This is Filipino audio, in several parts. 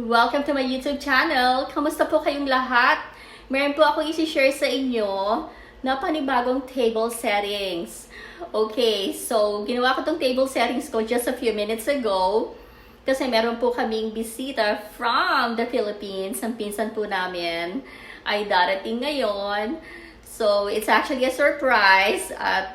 Welcome to my YouTube channel. Kamusta po kayong lahat? Meron po ako isi-share sa inyo na panibagong table settings. Okay, so ginawa ko tong table settings ko just a few minutes ago kasi meron po kaming bisita from the Philippines. Ang pinsan po namin ay darating ngayon. So, it's actually a surprise at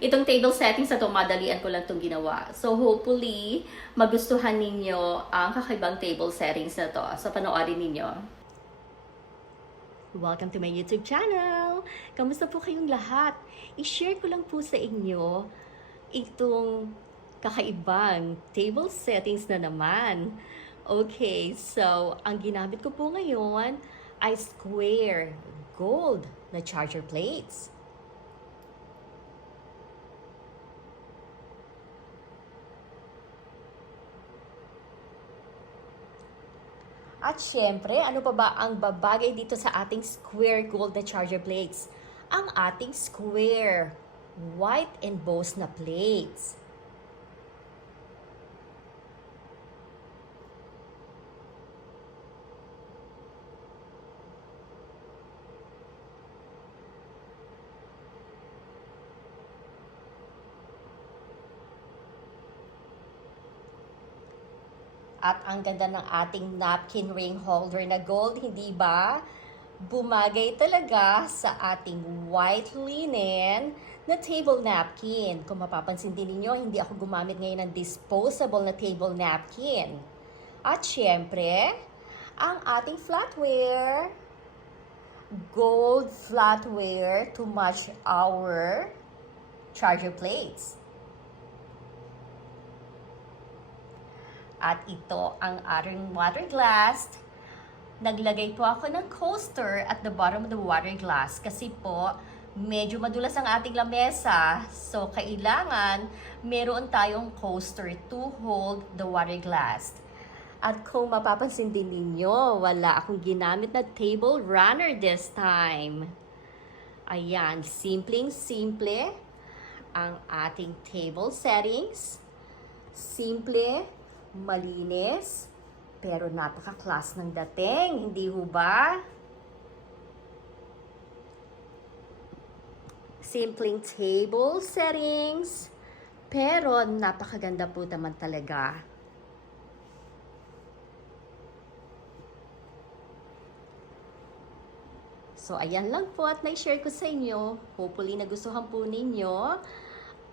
itong table settings na ito, madalian ko lang itong ginawa. So, hopefully, magustuhan ninyo ang kakaibang table settings na ito. So, panoorin ninyo. Welcome to my YouTube channel! Kamusta po kayong lahat? I-share ko lang po sa inyo itong kakaibang table settings na naman. Okay, so, ang ginamit ko po ngayon ay square gold na charger plates. At syempre, ano pa ba ang babagay dito sa ating square gold na charger plates? Ang ating square white embossed na plates. At ang ganda ng ating napkin ring holder na gold, hindi ba? Bumagay talaga sa ating white linen na table napkin. Kung mapapansin din ninyo, hindi ako gumamit ngayon ng disposable na table napkin. At syempre, ang ating flatware. Gold flatware to match our charger plates. At ito ang ating water glass. Naglagay po ako ng coaster at the bottom of the water glass kasi po medyo madulas ang ating lamesa. So, kailangan meron tayong coaster to hold the water glass. At kung mapapansin din ninyo, wala akong ginamit na table runner this time. Ayan, simpleng-simple ang ating table settings. Simple, malinis, pero napaka-class ng dating, hindi ho ba? Simpleng table settings, pero napakaganda po naman talaga. So, ayan lang po at na-share ko sa inyo. Hopefully, nagustuhan po ninyo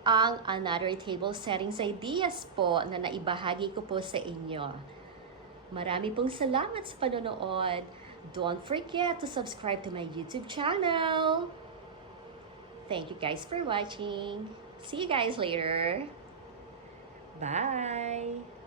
ang another table settings ideas po na naibahagi ko po sa inyo. Marami pong salamat sa panonood. Don't forget to subscribe to my YouTube channel. Thank you guys for watching. See you guys later. Bye!